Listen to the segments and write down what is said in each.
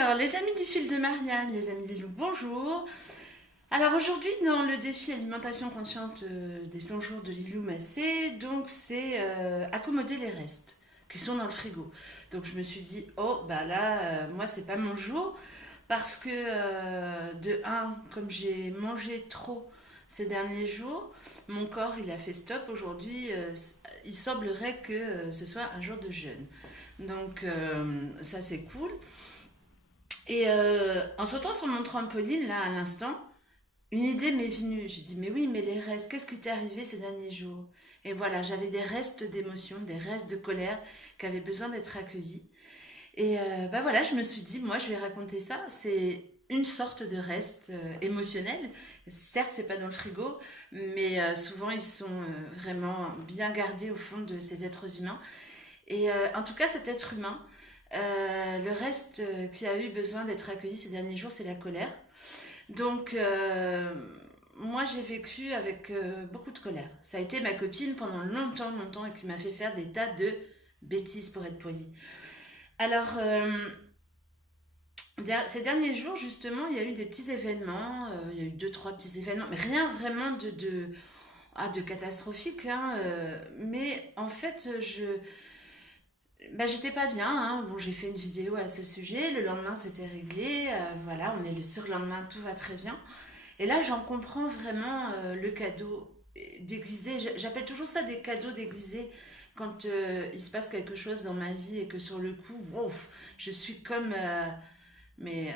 Alors, les amis du fil de Marianne, les amis des loups, bonjour. Alors aujourd'hui, dans le défi alimentation consciente des 100 jours de Lilou Massé, donc c'est accommoder les restes qui sont dans le frigo. Donc je me suis dit, oh bah là, moi c'est pas mon jour, parce que de un, comme j'ai mangé trop ces derniers jours, mon corps il a fait stop aujourd'hui, il semblerait que ce soit un jour de jeûne. Donc ça c'est cool. Et en sautant sur mon trampoline, là, à l'instant, une idée m'est venue. J'ai dit, mais oui, mais les restes, qu'est-ce qui t'est arrivé ces derniers jours? Et voilà, j'avais des restes d'émotions, des restes de colère qui avaient besoin d'être accueillis. Et bah voilà, je me suis dit, moi, je vais raconter ça. C'est une sorte de reste émotionnel. Certes, c'est pas dans le frigo, mais souvent, ils sont vraiment bien gardés au fond de ces êtres humains. Et en tout cas, cet être humain, le reste qui a eu besoin d'être accueilli ces derniers jours, c'est la colère. Donc, moi, j'ai vécu avec beaucoup de colère. Ça a été ma copine pendant longtemps, longtemps, et qui m'a fait faire des tas de bêtises, pour être poli. Alors, ces derniers jours, justement, il y a eu des petits événements. Il y a eu deux, trois petits événements, mais rien vraiment de catastrophique. Hein, mais en fait, bah, j'étais pas bien, hein. Bon, j'ai fait une vidéo à ce sujet. Le lendemain, c'était réglé. Voilà, on est le surlendemain, tout va très bien. Et là, j'en comprends vraiment le cadeau déguisé. J'appelle toujours ça des cadeaux déguisés quand il se passe quelque chose dans ma vie et que sur le coup, wow, je suis comme mais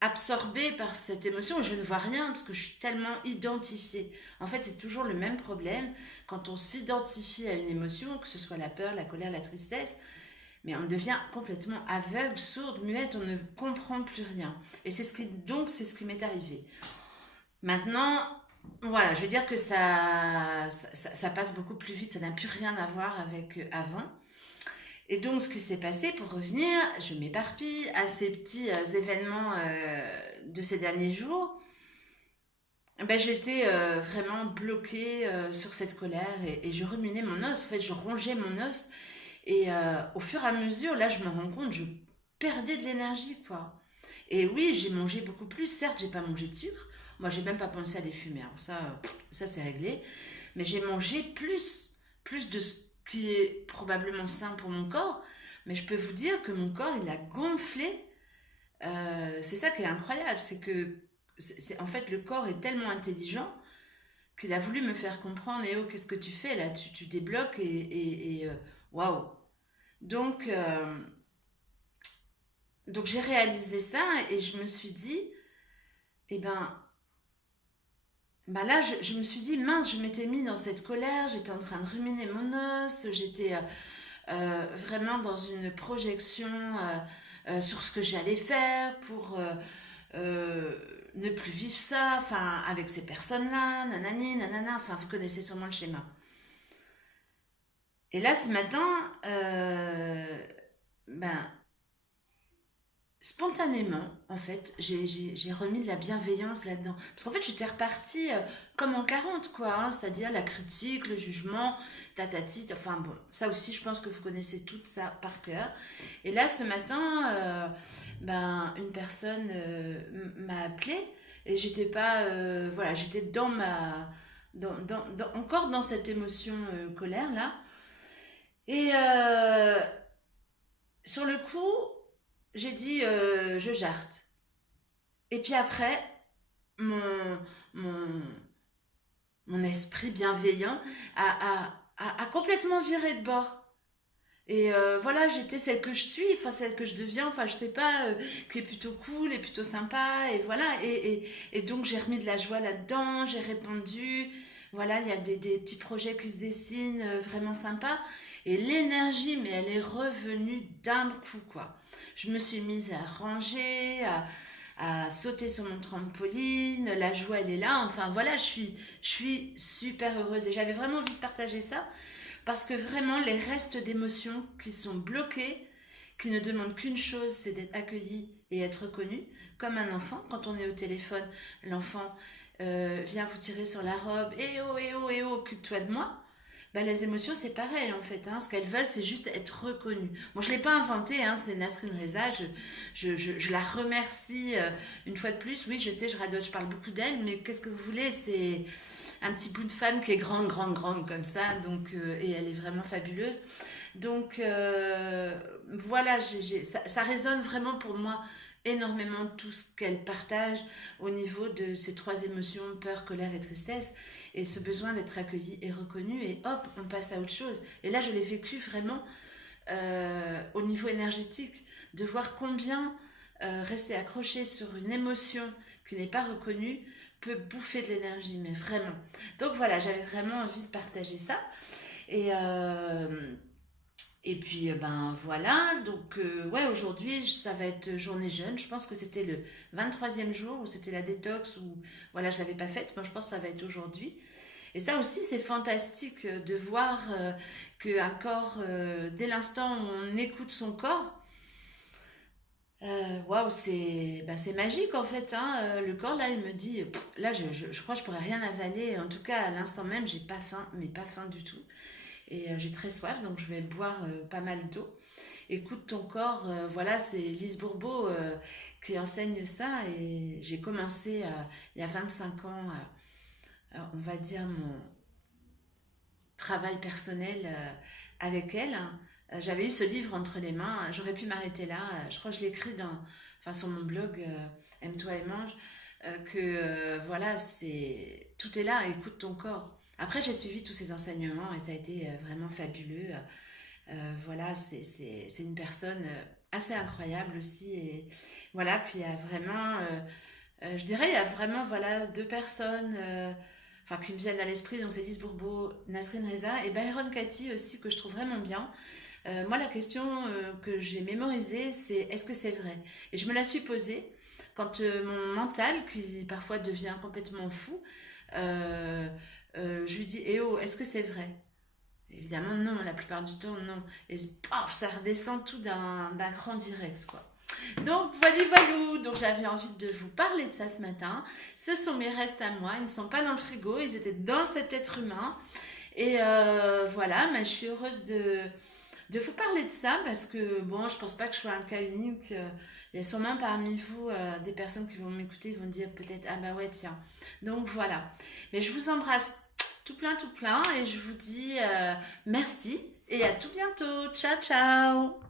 absorbée par cette émotion. Je ne vois rien parce que je suis tellement identifiée. En fait, c'est toujours le même problème quand on s'identifie à une émotion, que ce soit la peur, la colère, la tristesse. Mais on devient complètement aveugle, sourde, muette, on ne comprend plus rien. Et c'est ce qui m'est arrivé. Maintenant, voilà, je veux dire que ça passe beaucoup plus vite, ça n'a plus rien à voir avec avant. Et donc, ce qui s'est passé, pour revenir, je m'éparpille à ces petits événements de ces derniers jours. Ben, j'étais vraiment bloquée sur cette colère et je ruminais mon os. En fait, je rongeais mon os. Et au fur et à mesure, là, je me rends compte, je perdais de l'énergie, quoi. Et oui, j'ai mangé beaucoup plus. Certes, j'ai pas mangé de sucre. Moi, j'ai même pas pensé à les fumer. Alors ça c'est réglé. Mais j'ai mangé plus de ce qui est probablement sain pour mon corps. Mais je peux vous dire que mon corps, il a gonflé. C'est ça qui est incroyable, c'est que en fait le corps est tellement intelligent qu'il a voulu me faire comprendre. Et oh, qu'est-ce que tu fais là? Tu débloques waouh. Donc donc j'ai réalisé ça et je me suis dit, eh ben, bah là, je me suis dit, mince, je m'étais mis dans cette colère, j'étais en train de ruminer mon os, j'étais vraiment dans une projection sur ce que j'allais faire pour ne plus vivre ça, enfin, avec ces personnes-là, nanani, nanana, enfin, vous connaissez sûrement le schéma. Et là, ce matin, ben, spontanément, en fait, j'ai remis de la bienveillance là-dedans. Parce qu'en fait, j'étais repartie comme en 40 quoi, hein, c'est-à-dire la critique, le jugement, tatati, enfin bon, ça aussi, je pense que vous connaissez tout ça par cœur. Et là, ce matin, ben, une personne m'a appelée et j'étais pas, voilà, j'étais encore dans cette émotion colère là. Et sur le coup, j'ai dit je jarte. Et puis après, mon, mon, mon esprit bienveillant a complètement viré de bord. Et voilà, j'étais celle que je suis, enfin celle que je deviens, enfin je sais pas, qui est plutôt cool et plutôt sympa. Et voilà, et donc j'ai remis de la joie là-dedans, j'ai répondu. Voilà, il y a des petits projets qui se dessinent vraiment sympas. Et l'énergie, mais elle est revenue d'un coup, quoi. Je me suis mise à ranger, à sauter sur mon trampoline, la joie elle est là, enfin voilà, je suis super heureuse et j'avais vraiment envie de partager ça parce que vraiment les restes d'émotions qui sont bloqués, qui ne demandent qu'une chose, c'est d'être accueilli et être reconnu, comme un enfant, quand on est au téléphone, l'enfant vient vous tirer sur la robe, eh oh, eh oh, eh oh, occupe-toi de moi. bah, les émotions, c'est pareil en fait. Hein. Ce qu'elles veulent, c'est juste être reconnues. Moi, je ne l'ai pas inventé, hein, c'est Nasrin Reza. Je la remercie une fois de plus. Oui, je sais, je radote, je parle beaucoup d'elle, mais qu'est-ce que vous voulez? C'est un petit bout de femme qui est grande, grande, grande comme ça. Donc, et elle est vraiment fabuleuse. Donc, voilà, ça résonne vraiment pour moi énormément tout ce qu'elle partage au niveau de ces trois émotions, peur, colère et tristesse, et ce besoin d'être accueilli et reconnu, et hop, on passe à autre chose. Et là, je l'ai vécu vraiment au niveau énergétique, de voir combien rester accroché sur une émotion qui n'est pas reconnue peut bouffer de l'énergie, mais vraiment. Donc voilà, j'avais vraiment envie de partager ça. Et, et puis, ben voilà, donc ouais, aujourd'hui, ça va être journée jeûne. Je pense que c'était le 23e jour où c'était la détox, où voilà, je ne l'avais pas faite. Moi, je pense que ça va être aujourd'hui. Et ça aussi, c'est fantastique de voir qu'un corps, dès l'instant où on écoute son corps, waouh, c'est ben, c'est magique en fait. Hein. Le corps, là, il me dit, pff, là, je crois que je pourrais rien avaler. En tout cas, à l'instant même, j'ai pas faim, mais pas faim du tout. Et j'ai très soif, donc je vais boire pas mal d'eau. Écoute ton corps, voilà, c'est Lise Bourbeau qui enseigne ça. Et j'ai commencé il y a 25 ans, on va dire, mon travail personnel avec elle. Hein. J'avais eu ce livre entre les mains, j'aurais pu m'arrêter là. Je crois que je l'ai écrit enfin, sur mon blog Aime-toi et mange, que voilà, tout est là, écoute ton corps. Après, j'ai suivi tous ces enseignements et ça a été vraiment fabuleux. Voilà, c'est une personne assez incroyable aussi et voilà, qui a vraiment, je dirais, il y a vraiment voilà, deux personnes enfin, qui me viennent à l'esprit, donc c'est Lise Bourbeau, Nasrin Reza et Byron Katie aussi, que je trouve vraiment bien. Moi, la question que j'ai mémorisée, c'est est-ce que c'est vrai? Et je me la suis posée quand mon mental, qui parfois devient complètement fou, euh, je lui dis, eh oh, est-ce que c'est vrai? Évidemment, non, la plupart du temps, non. Et paf, ça redescend tout d'un cran direct, quoi. Donc, voilà, voilà. Donc, j'avais envie de vous parler de ça ce matin. Ce sont mes restes à moi. Ils ne sont pas dans le frigo. Ils étaient dans cet être humain. Et voilà, mais je suis heureuse de vous parler de ça parce que, bon, je pense pas que je sois un cas unique. Il y a sûrement parmi vous des personnes qui vont m'écouter, vont dire peut-être, ah bah ouais, tiens. Donc, voilà. Mais je vous embrasse tout plein et je vous dis merci et à tout bientôt. Ciao, ciao.